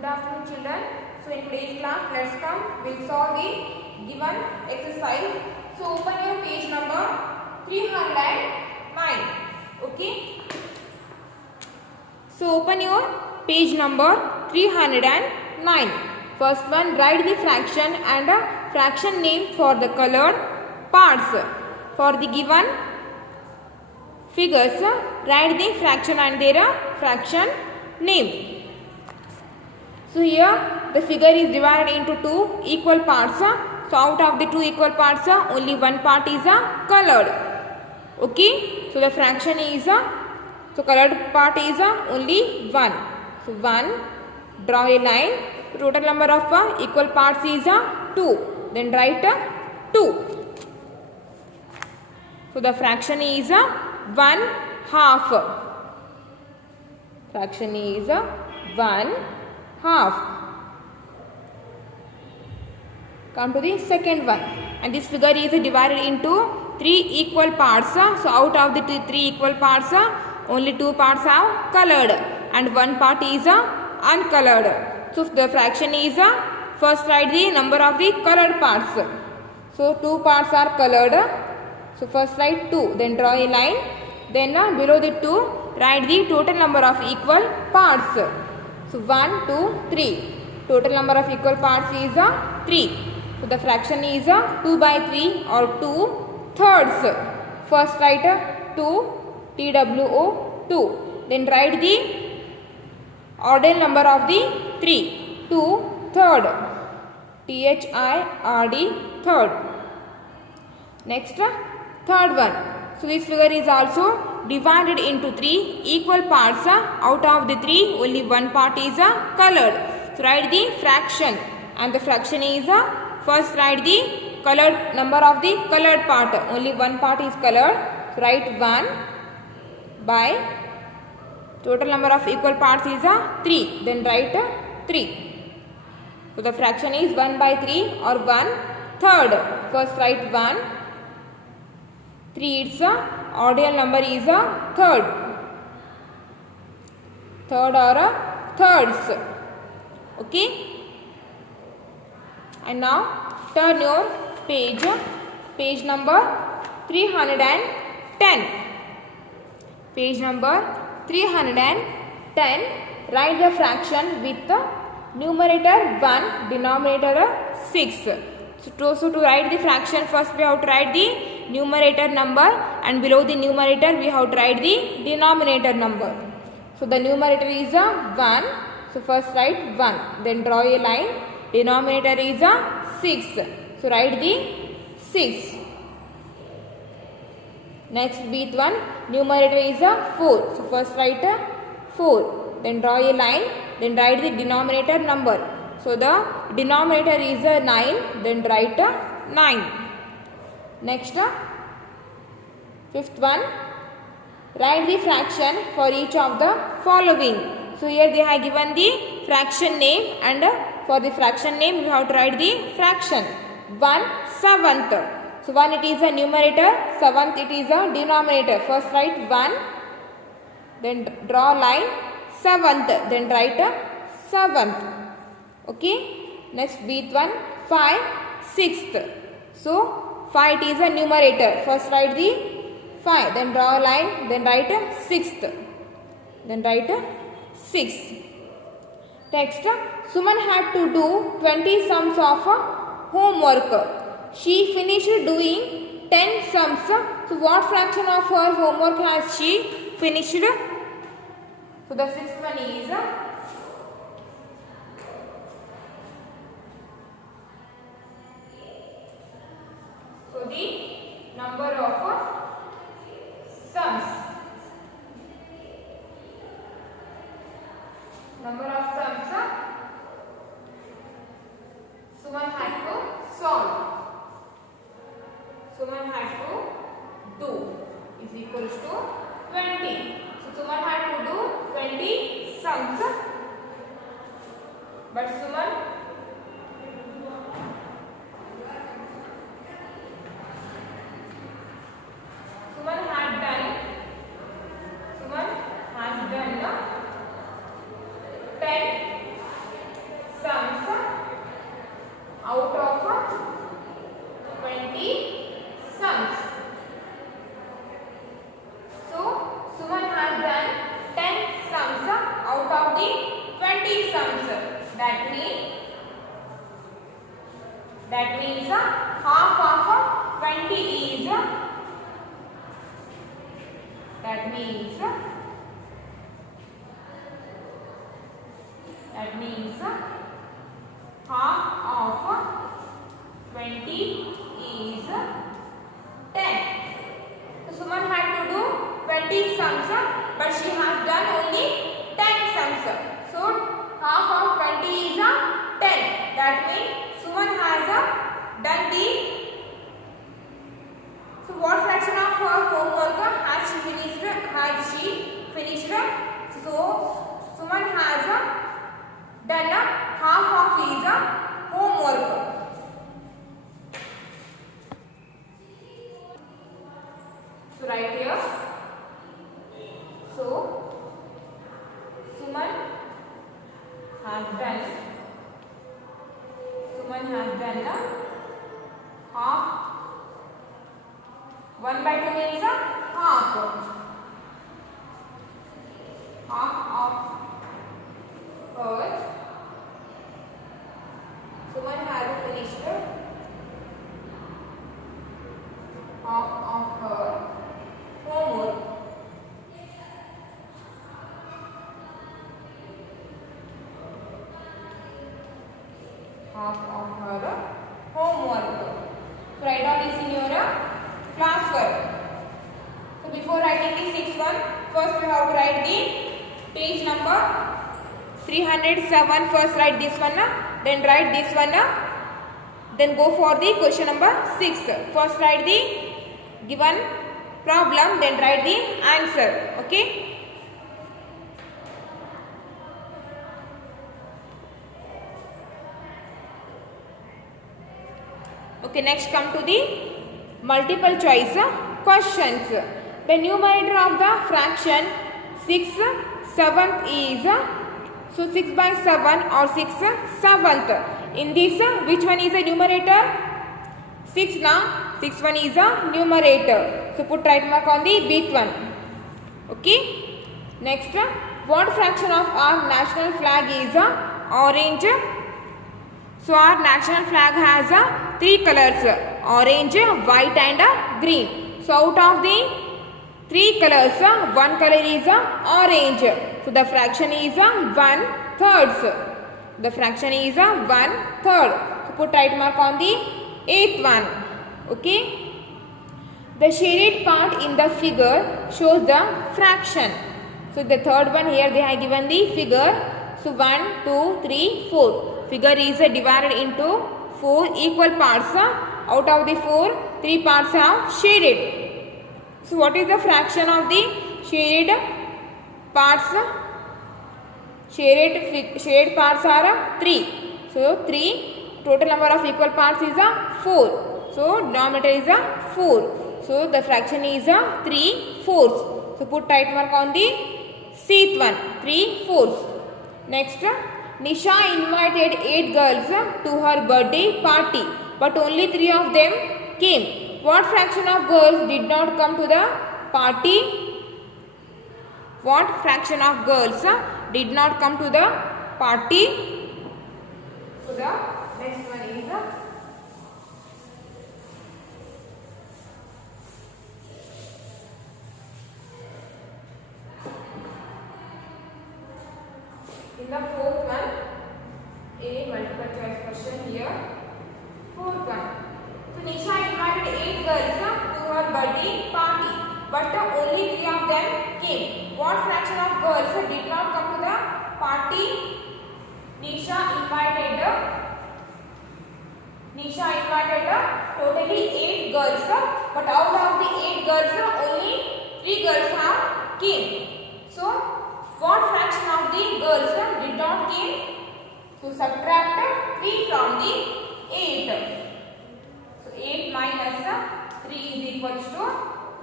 Good afternoon, children. So in today's class, let's come. We'll solve the given exercise. So open your page number 309. Okay. So open your page number 309. First one, write the fraction and a fraction name for the colored parts. For the given figures, write the fraction and their fraction name. So here the figure is divided into two equal parts. So out of the two equal parts, only one part is colored. Okay. So the fraction is so colored part is only one. So 1. Draw a line. Total number of equal parts is 2. Then write 2. So the fraction is 1/2. Fraction is 1/2. Come to the second one, and this figure is divided into three equal parts. So out of the three equal parts, only two parts are colored and one part is uncolored. So the fraction is first write the number of the colored parts. So two parts are colored. So first write 2, then draw a line. Then below the 2, write the total number of equal parts. So 1, 2, 3. Total number of equal parts is 3. So the fraction is 2/3 or 2/3. First write 2, TWO 2. Then write the ordinal number of the 3, 2/3. THIRD, third. Next, third one. So this figure is also divided into three equal parts. Out of the three, only one part is colored. So write the fraction, and the fraction is first write the colored number of the colored part. Only one part is colored. So write 1 by total number of equal parts is 3. Then write 3. So the fraction is 1/3 or 1/3. First write 1. 3 its ordinal number is third. Third or thirds. Okay. And now turn your page number 310. Page number 310. Write the fraction with the numerator 1, denominator 6. So to write the fraction, first we have to write the numerator number, and below the numerator we have to write the denominator number. So the numerator is 1. So first write 1. Then draw a line. Denominator is 6. So write the 6. Next beat one. Numerator is 4. So first write 4. Then draw a line. Then write the denominator number. So the denominator is 9. Then write 9. Next, fifth one. Write the fraction for each of the following. So here they have given the fraction name, and for the fraction name we have to write the fraction. 1/7. So 1 it is a numerator, 7th it is a denominator. First write 1, then draw line, 7th, then write 7th. Okay. Next beat one, 5, 6th. So 5 it is a numerator. First write the 5, then draw a line, then write 6th. Then write 6. Next, Suman had to do 20 sums of homework. She finished doing 10 sums. So what fraction of her homework has she finished? So the sixth one is the number of sums. Number of sums Suman had to solve. Suman had to do is equals to 20. So Suman had to do 20 sums. But Suman had done 10 That means half of 20 is, that means half of 20 is 10. So Suman had to do 20 sums, but she has done only 10 sums. So half of 20 is 10. That means Suman has done the. So what fraction of her homework has she finished? So Suman has done half of his homework. So right here. So Suman has done half. 1 by 2 means half of her. Suman has finished half of her homework. Half of her homework. So write down this in your classwork. So before writing the sixth one, first we have to write the page number 307. First write this one, then write this one, then go for the question number 6. First write the given problem, then write the answer. Okay. Okay, next come to the multiple choice questions. The numerator of the fraction 6/7 is, so 6 by 7 or 6/7. In this, which one is a numerator? 6 now. 6 one is a numerator. So put right mark on the big one. Okay. Next, what fraction of our national flag is orange? So our national flag has 3 colors: orange, white and green. So out of the 3 colors, one color is orange. So the fraction is 1/3. The fraction is 1/3. So put right mark on the 8th one. Okay. The shaded part in the figure shows the fraction. So the third one, here they have given the figure. So 1, 2, 3, 4. Figure is divided into 4 equal parts. Out of the 4, 3 parts are shaded. So what is the fraction of the shaded parts? Shaded parts are 3. So 3. Total number of equal parts is 4. So denominator is 4. So the fraction is 3/4. So put right mark on the sixth one, 3/4. Next, Nisha invited 8 girls to her birthday party, but only 3 of them came. What fraction of girls did not come to the party? What fraction of girls did not come to the party? So the next one is in the fourth one, a multiple choice question here. Fourth one. So Nisha invited 8 girls to her birthday party, but only 3 of them came. What fraction of girls did not come to the party? Nisha invited totally 8 girls, but out of the 8 girls, only 3 girls have came. So what fraction of the girls did not came? So subtract 3 from the 8. So 8 minus 3 is equals to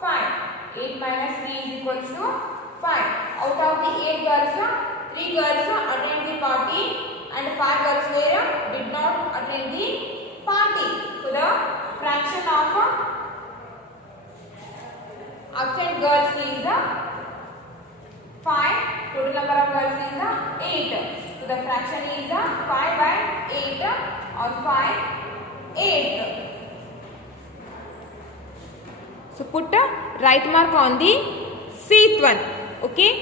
5. 8 minus 3 is equals to 5. Out of the 8 girls, 3 girls attend the party and 5 girls did not attend the party. So the fraction of absent girls is 5. Total number of girls is 8. So the fraction is 5/8 or 5 8. So put a right mark on the seat one. Okay.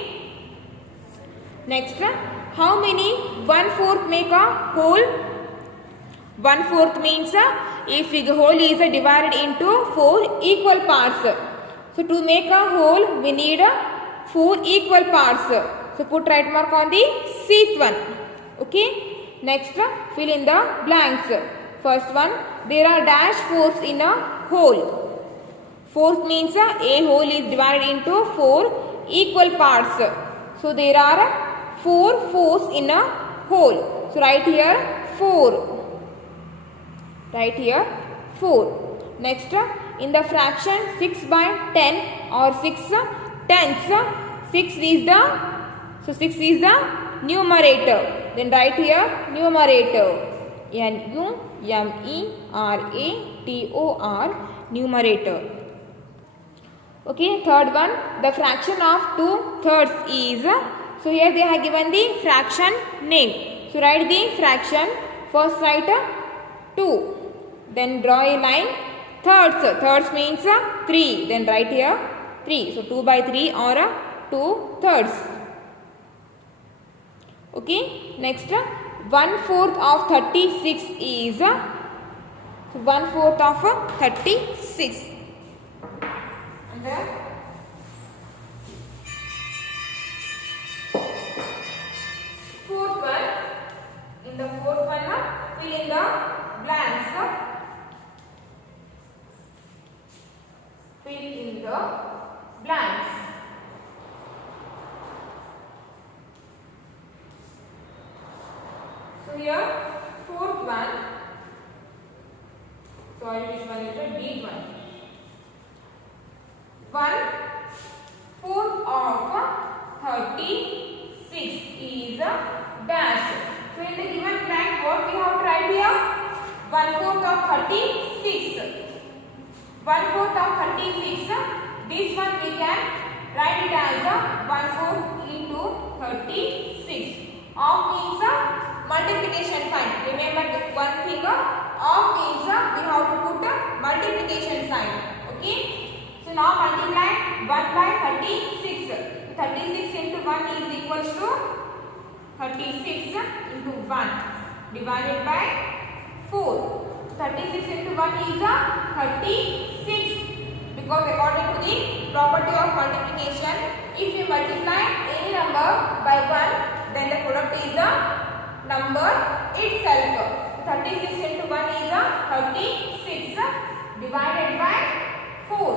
Next, how many 1/4 make a whole? 1/4 means if the whole is divided into 4 equal parts. So to make a whole, we need 4 equal parts. So put right mark on the seat one. Okay. Next, fill in the blanks. First one, there are dash 4s in a whole. 4 means a whole is divided into 4 equal parts. So there are 4 4s in a whole. So write here 4. Write here 4. Next, in the fraction 6 by 10 or 6 tenths, 6 is the numerator. Then write here numerator. Numerator. Numerator. Okay, third one, the fraction of 2/3 is. So here they have given the fraction name. So write the fraction. First write 2. Then draw a line. Thirds. Thirds means 3. Then write here 3. So 2 by 3 or 2/3. Okay. Next, 1/4 of 36 is. So 1/4 of 36. And then fourth one. In the fourth one, fill in the blanks. Fill in the blanks. So here, fourth one. Sorry, this one is the D one. 1/4 of 36 is a dash. So in the given blank, what we have to write here? 1/4 of 36. 1/4 of 36. This one we can write it as 1/4 into 36. Of means multiplication sign. Remember one thing. Of means we have to put multiplication sign. Okay. So now multiply 1 by 36. 36 into 1 is equals to 36 into 1 divided by 4. 36 into 1 is 36. Because according to the property of multiplication, if you multiply any number by 1, then the product is a number itself. 36 into 1 is 36 divided by 4.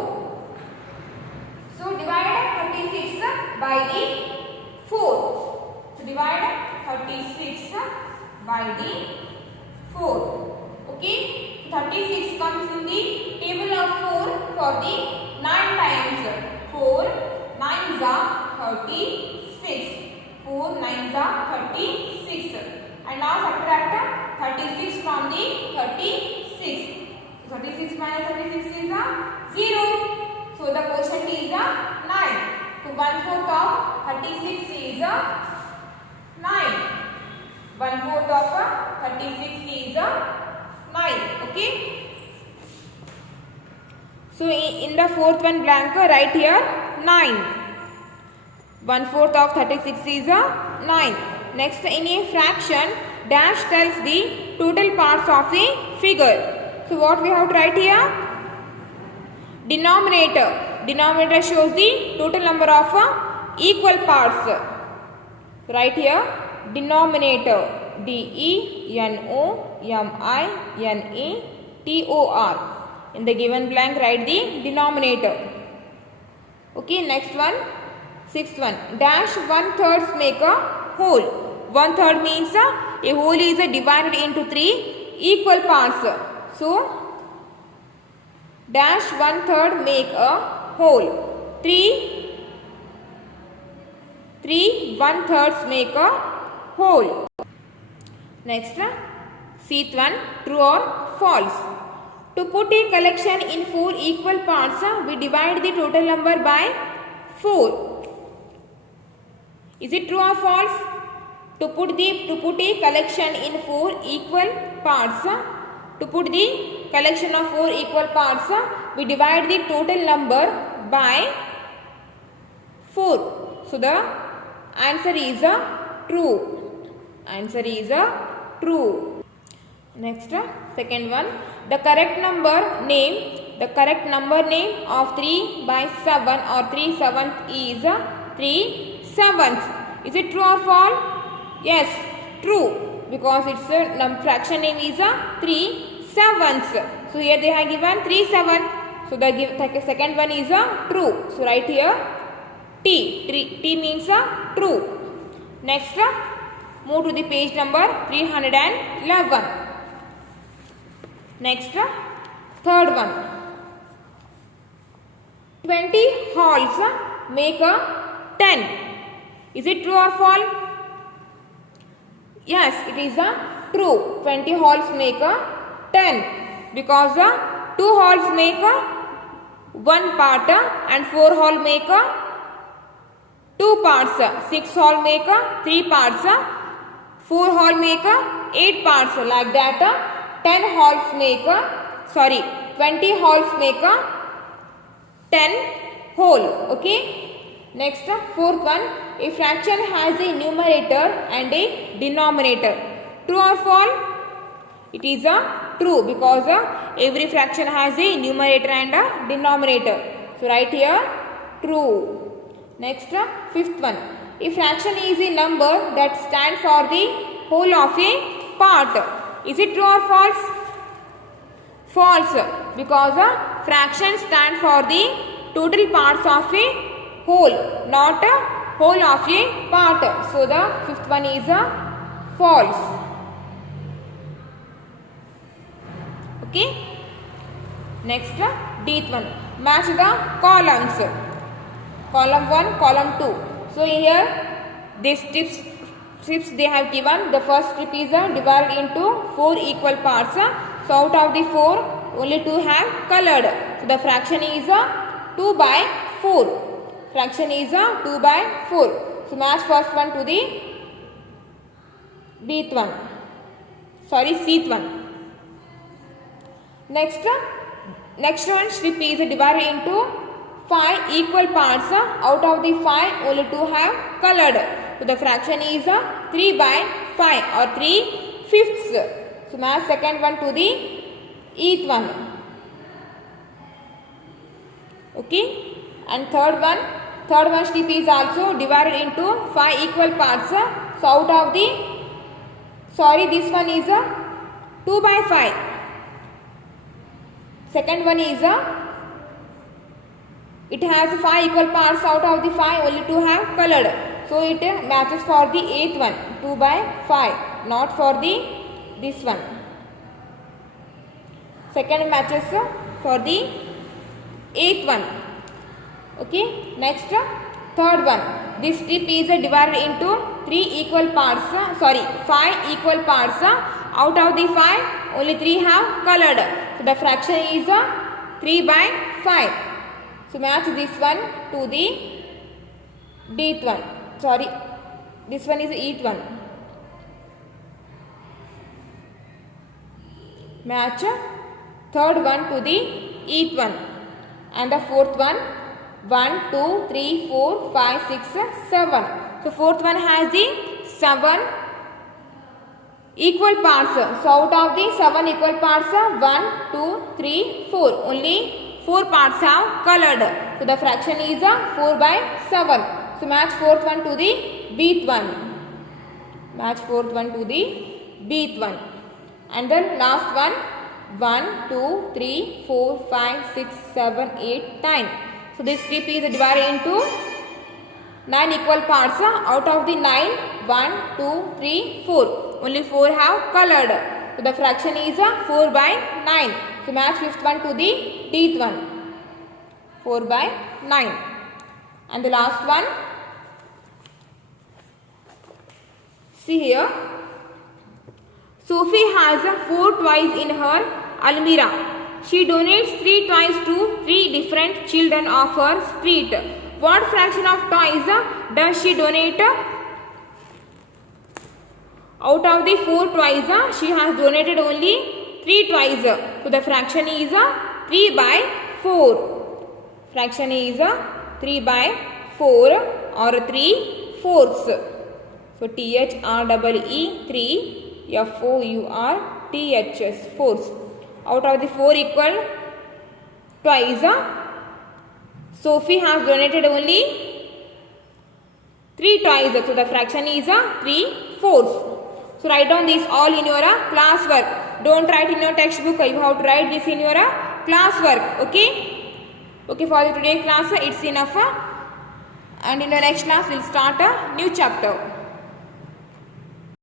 So divide 36 by the 4. So divide 36 by the 4. Okay. 36 comes in the table of 4 for the 9 times. 4 9s are 36. 4 9s are 36. And now subtract 36 from the 36. 36 minus 36 is 0. So the quotient is 9. So 1/4 of 36 is 9. 1/4 of 36 is 9. Okay. So in the fourth one blank, write here 9. 1/4 of 36 is 9. Next, in a fraction, dash tells the total parts of a figure. So what we have to write here? Denominator. Denominator shows the total number of equal parts. Write here denominator. Denominator. In the given blank, write the denominator. Okay, next one, sixth one. Dash 1/3 make a whole. 1/3 means a whole is divided into 3 equal parts. So dash 1/3 make a whole. 3 1/3 make a whole. Next, seat one, true or false. To put a collection in 4 equal parts, we divide the total number by 4. Is it true or false? To put a collection in 4 equal parts, To put the collection of 4 equal parts, we divide the total number by 4. So the answer is true. Answer is true. Next, second one. The correct number name of 3 by 7 or 3/7 is 3/7. Is it true or false? Yes, true, because its fraction name is 3/7. So here they have given 3/7. So the second one is true. So write here T. T means true. Next, move to the page number 311. Next, third one. 20 halls make a 10. Is it true or false? Yes, it is true. 20 halls make a 10 because 2 halls make a 1 part and 4 hall make a 2 parts. 6 hall make a 3 parts. 4 hall make a 8 parts. Like that, 20 halls make a 10 whole. Okay. Next, fourth one. A fraction has a numerator and a denominator. True or false? It is true because every fraction has a numerator and a denominator. So write here true. Next, fifth one. A fraction is a number that stands for the whole of a part. Is it true or false? False, because fractions stand for the total parts of a whole, not a whole of a part. So the fifth one is false. Okay. Next, dth one. Match the columns. Column 1, column 2. So here these strips they have given. The first strip is divided into 4 equal parts. So out of the 4, only 2 have colored. So the fraction is 2 by 4. Fraction is 2 by 4. So match first one to the dth one. Cth one. Next one strip is divided into 5 equal parts. Out of the 5, only 2 have colored. So the fraction is 3 by 5 or 3/5. So match second one to the eth one. Okay. And third one strip is also divided into 5 equal parts. So out of the, this one is 2 by 5. Second one is it has 5 equal parts. Out of the 5, only 2 have colored. So it matches for the 8th one, 2 by 5, not for the this one. Second matches for the 8th one. Okay. Next, third one. This strip is divided into 5 equal parts. Out of the 5, only 3 have colored. So the fraction is 3 by 5. So match this one to the dth one. This one is eth one. Match third one to the eth one. And the fourth one, 1, 2, 3, 4, 5, 6, 7. So fourth one has the 7 equal parts. So out of the 7 equal parts, 1, 2, 3, 4. Only 4 parts have colored. So the fraction is 4 by 7. So match fourth one to the bth one. Match fourth one to the bth one. And then last one, 1, 2, 3, 4, 5, 6, 7, 8, 9. So this strip is divided into 9 equal parts. Out of the 9, 1, 2, 3, 4. Only 4 have colored. So the fraction is 4 by 9. So match fifth one to the dth one. 4 by 9. And the last one. See here. Sophie has 4 toys in her almirah. She donates 3 toys to 3 different children of her street. What fraction of toys does she donate? Out of the 4 toys, she has donated only 3 twice. So the fraction is 3 by 4. Fraction is 3 by 4 or 3/4. So THREE 3 FOURTHS fourths. Out of the 4 equal twice, Sophie has donated only 3 twice. So the fraction is 3/4. So write down this all in your class work. Don't write in your textbook. You have to write this in your class work. Okay. Okay, for the today class it's enough. And in the next class we'll start a new chapter.